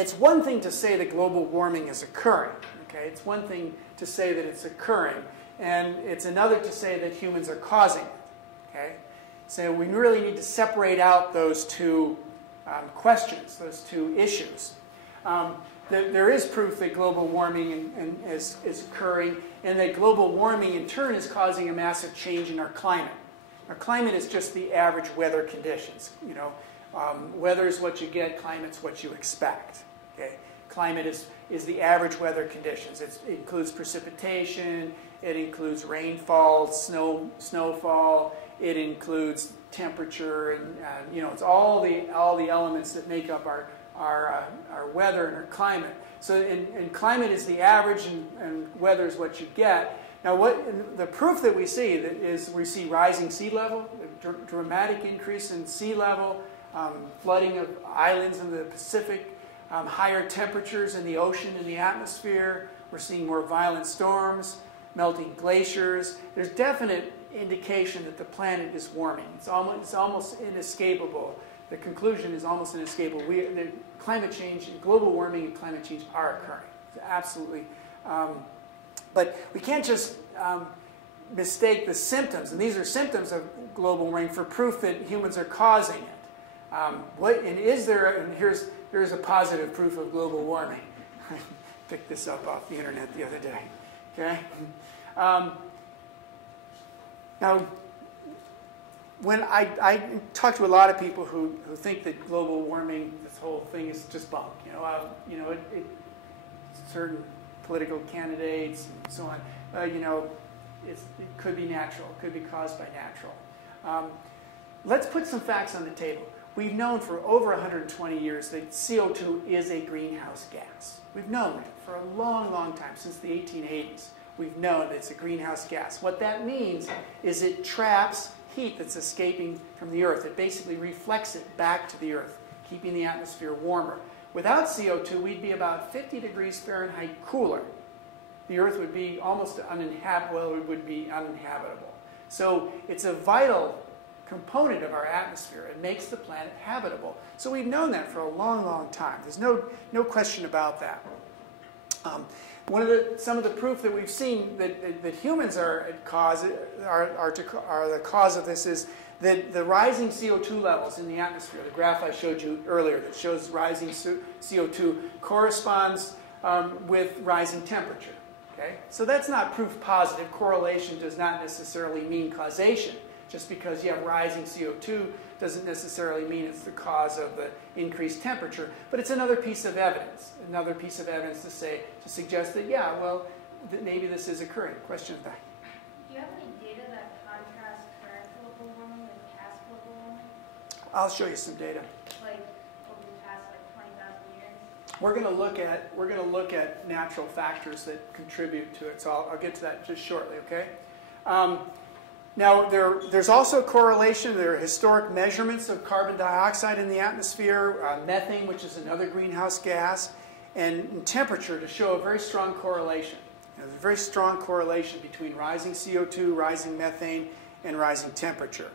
it's one thing to say that global warming is occurring. Okay? It's one thing to say that it's occurring, and it's another to say that humans are causing it. Okay? So we really need to separate out those two questions, those two issues. There is proof that global warming is occurring, and that global warming in turn is causing a massive change in our climate. Our climate is just the average weather conditions. You know, weather is what you get, climate's what you expect. Okay? Climate is the average weather conditions. It includes precipitation, it includes rainfall, snowfall, it includes temperature, and you know, it's all the elements that make up our weather and our climate. So, and climate is the average, and weather is what you get. Now, the proof that we see is we see rising sea level, a dramatic increase in sea level, flooding of islands in the Pacific, higher temperatures in the ocean and the atmosphere. We're seeing more violent storms, melting glaciers. There's definite indication that the planet is warming. It's almost inescapable. The conclusion is almost inescapable. The climate change, global warming and climate change are occurring. Absolutely. But we can't just mistake the symptoms, and these are symptoms of global warming, for proof that humans are causing it. And here's a positive proof of global warming. I picked this up off the internet the other day. Okay? Now, when I talk to a lot of people who think that global warming, this whole thing is just bunk. Certain political candidates and so on. It could be natural. It could be caused by natural. Let's put some facts on the table. We've known for over 120 years that CO2 is a greenhouse gas. We've known it for a long, long time, since the 1880s. We've known that it's a greenhouse gas. What that means is it traps heat that's escaping from the Earth. It basically reflects it back to the Earth, keeping the atmosphere warmer. Without CO2, we'd be about 50 degrees Fahrenheit cooler. The Earth would be almost uninhabitable. Well, it would be uninhabitable. So it's a vital component of our atmosphere. It makes the planet habitable. So we've known that for a long, long time. There's no question about that. Some of the proof that we've seen that humans are the cause of this is that the rising CO2 levels in the atmosphere, the graph I showed you earlier that shows rising CO2 corresponds with rising temperature. Okay? So that's not proof positive. Correlation does not necessarily mean causation. Just because you have rising CO2 doesn't necessarily mean it's the cause of the increased temperature. But it's another piece of evidence. Another piece of evidence to suggest that, yeah, well, maybe this is occurring. Question of that. Do you have any data that contrasts current global warming with past global warming? I'll show you some data. Like over the past 20,000 years? We're going to look at natural factors that contribute to it. So I'll get to that just shortly. Okay. Now, there's also a correlation. There are historic measurements of carbon dioxide in the atmosphere, methane, which is another greenhouse gas, and temperature to show a very strong correlation. There's a very strong correlation between rising CO2, rising methane, and rising temperature.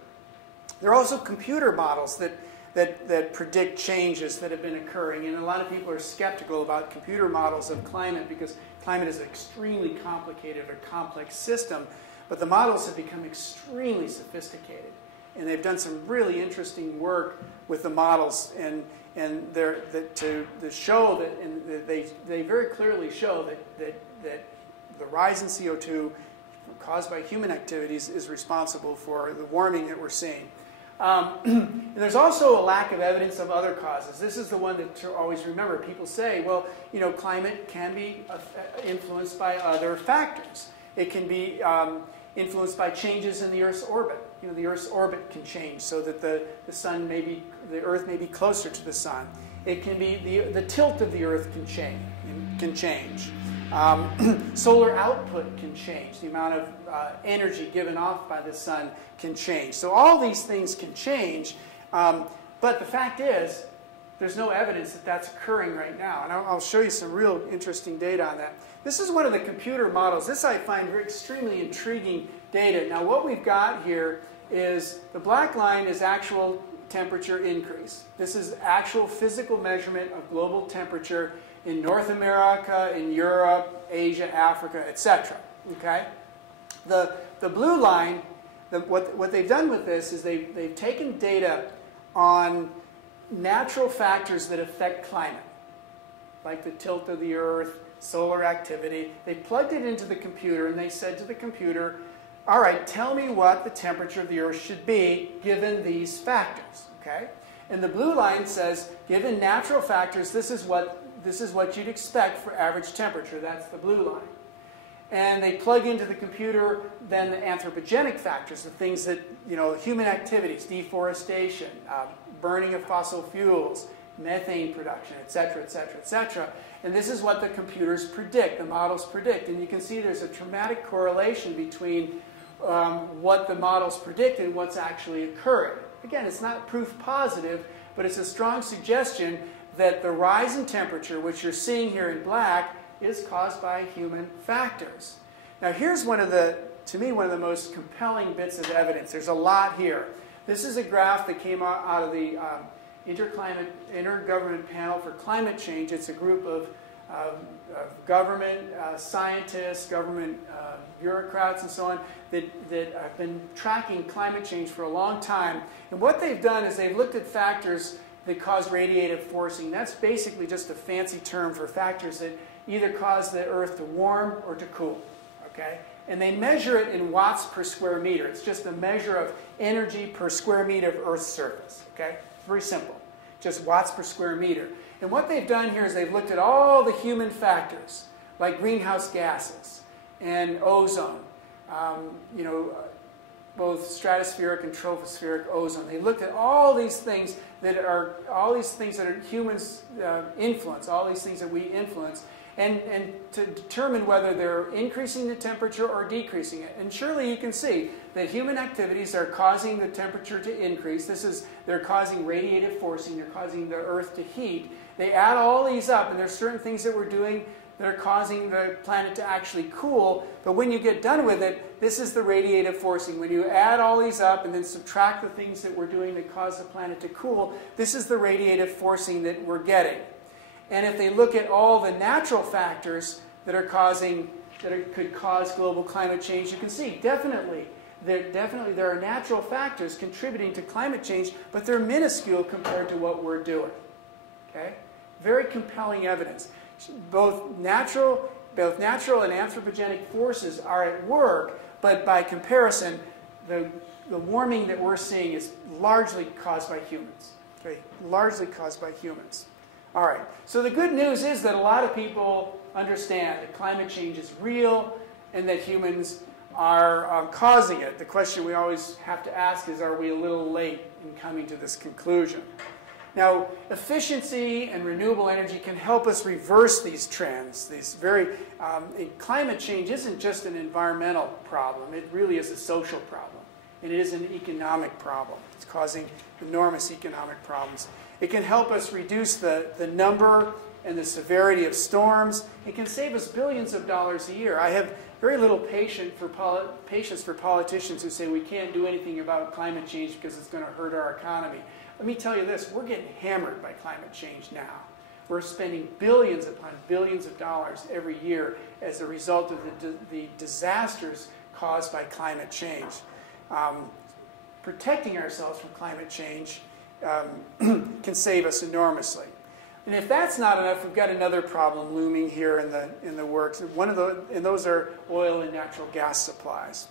There are also computer models that predict changes that have been occurring, and a lot of people are skeptical about computer models of climate because climate is an extremely complicated or complex system. But the models have become extremely sophisticated, and they've done some really interesting work with the models, and to show that, and they very clearly show that the rise in CO2 caused by human activities is responsible for the warming that we're seeing. There's also a lack of evidence of other causes. This is the one that to always remember. People say, well, climate can be influenced by other factors. It can be influenced by changes in the Earth's orbit. The Earth's orbit can change so that the Earth may be closer to the sun. It can be the tilt of the Earth can change. Solar output can change. The amount of energy given off by the sun can change. So all these things can change. But the fact is, there's no evidence that that's occurring right now. And I'll show you some real interesting data on that. This is one of the computer models. This I find extremely intriguing data. Now what we've got here is the black line is actual temperature increase. This is actual physical measurement of global temperature in North America, in Europe, Asia, Africa, etc. Okay? The blue line, what they've done with this is they've taken data on natural factors that affect climate, like the tilt of the Earth, solar activity. They plugged it into the computer and they said to the computer, all right, tell me what the temperature of the Earth should be given these factors. Okay? And the blue line says, given natural factors, this is what you'd expect for average temperature. That's the blue line. And they plug into the computer then the anthropogenic factors, the things that, human activities, deforestation, burning of fossil fuels, methane production, etc., etc., etc. And this is what the computers predict, the models predict. And you can see there's a dramatic correlation between what the models predict and what's actually occurring. Again, it's not proof positive, but it's a strong suggestion that the rise in temperature, which you're seeing here in black, is caused by human factors. Now here's to me, one of the most compelling bits of evidence. There's a lot here. This is a graph that came out of the Intergovernment Panel for Climate Change. It's a group of government scientists, government bureaucrats, and so on that have been tracking climate change for a long time. And what they've done is they've looked at factors that cause radiative forcing. That's basically just a fancy term for factors that either cause the Earth to warm or to cool. Okay? And they measure it in watts per square meter. It's just a measure of energy per square meter of Earth's surface. Okay? Very simple. Just watts per square meter. And what they've done here is they've looked at all the human factors, like greenhouse gases and ozone, both stratospheric and tropospheric ozone. They looked at all these things that are humans influence, all these things that we influence, and to determine whether they're increasing the temperature or decreasing it. And surely you can see that human activities are causing the temperature to increase. They're causing radiative forcing. They're causing the Earth to heat. They add all these up, and there's certain things that we're doing that are causing the planet to actually cool. But when you get done with it, this is the radiative forcing. When you add all these up and then subtract the things that we're doing that cause the planet to cool, this is the radiative forcing that we're getting. And if they look at all the natural factors that could cause global climate change, you can see definitely there are natural factors contributing to climate change, but they're minuscule compared to what we're doing. Okay? Very compelling evidence. Both natural and anthropogenic forces are at work, but by comparison, the warming that we're seeing is largely caused by humans. Okay? Largely caused by humans. All right. So the good news is that a lot of people understand that climate change is real and that humans are causing it. The question we always have to ask is, are we a little late in coming to this conclusion? Now, efficiency and renewable energy can help us reverse these trends. Climate change isn't just an environmental problem. It really is a social problem. And it is an economic problem. It's causing enormous economic problems. It can help us reduce the number and the severity of storms. It can save us billions of dollars a year. I have very little patience for politicians who say we can't do anything about climate change because it's going to hurt our economy. Let me tell you this, we're getting hammered by climate change now. We're spending billions upon billions of dollars every year as a result of the disasters caused by climate change. Protecting ourselves from climate change can save us enormously. And if that's not enough, we've got another problem looming here in the works. And those are oil and natural gas supplies.